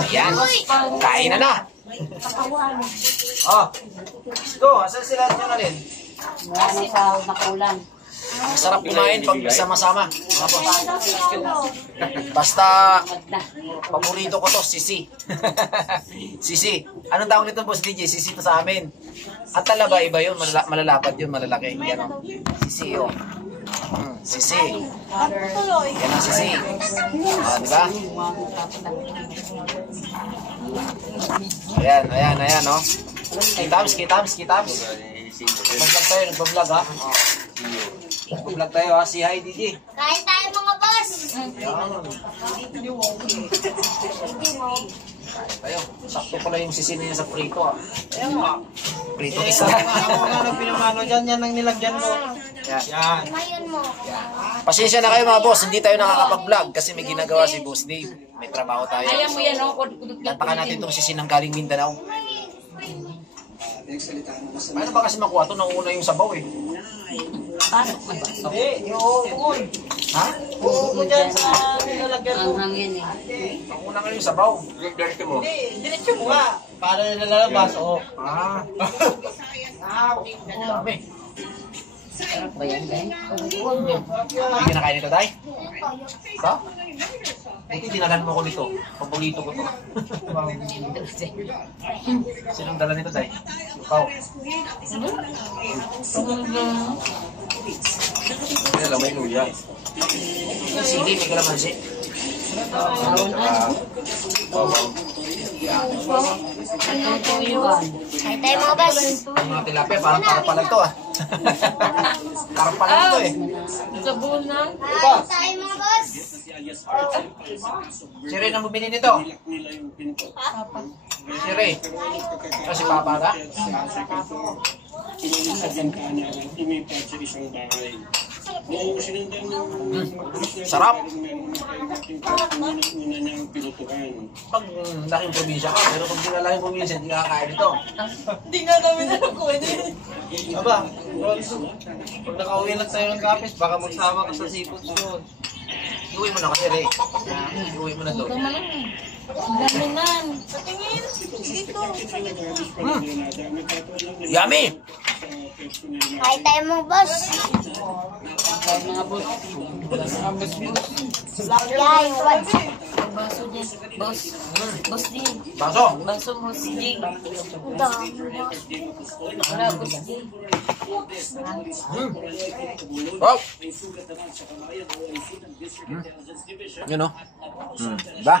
Ayan. Kain na. Oh. Go, asan sila nyo na rin? Marami sa makulang. Masarap kumain pag sama-sama. Basta, paborito ko to, sisi. Sisi. Anong tawag nito, Boss DJ? Sisi to sa amin. At talaba, iba yun. Malalapad yun, malalaki. Yan o. Sisi, o. Sisi. Yan ang sisi. Diba? Ayan, o. Kitams. Nag-vlog tayo, nag-vlog ha. Nag-vlog tayo ha, si hi DJ. Kain tayo mga boss! Tayo, sakto pala yung sisi niya sa prito ha. Ayan ha. Prito isa. Ano pinamano dyan, yan ang nilagyan mo. Yan. Mayon mo. Pasensya na kayo mga boss, hindi tayo nakakapag-vlog kasi may ginagawa si Boss Dave. May trabaho tayo. Ayan mo yan, o. Lantakan natin itong sisi ng galing Mindanao. Paano ba kasi makuha ito? Nauna yung sabaw eh. Pasok mo ba? Hindi, yung Ha? upo dyan sa nilalagyan mo. Ang hangin eh. Nauna nga yung sabaw. Diretso mo. Hindi, diretso mo nga. Para nalalabas, o. Ah. Dami. Sarap ba yan, guys? Hindi kinakain ito, Day? Ha? Buti dinalan mo ko nito. Paborito ko to. Sinong dala nito, Day? Ikaw. Hindi, lamay luya. Sili, may kalamansi. Kain tayo mga boss! Ang mga tilapia, parang karpalag to ah. Karpalag to eh. Kain tayo mga boss! Si Ray na bumili nito. Si Ray. Kasi Papa ka? Sarap. Pag laking probinsya ka, pero pag di na laking probinsya, hindi ka kakain ito. Hindi nga namin alam kung ano yun. Aba, pag nakauwi lang tayo ng kapis, baka magsama ka sa seafood doon. Iuwi mo na kasi, Ray. Iuwi mo na to. Daminan. Yummy! Kain tayo mga boss! Mga boss. Yay! What? Baso din. Boss. Boss din. Baso! Baso mo si Jing. Wala, boss din. Oh! Yun o. Diba?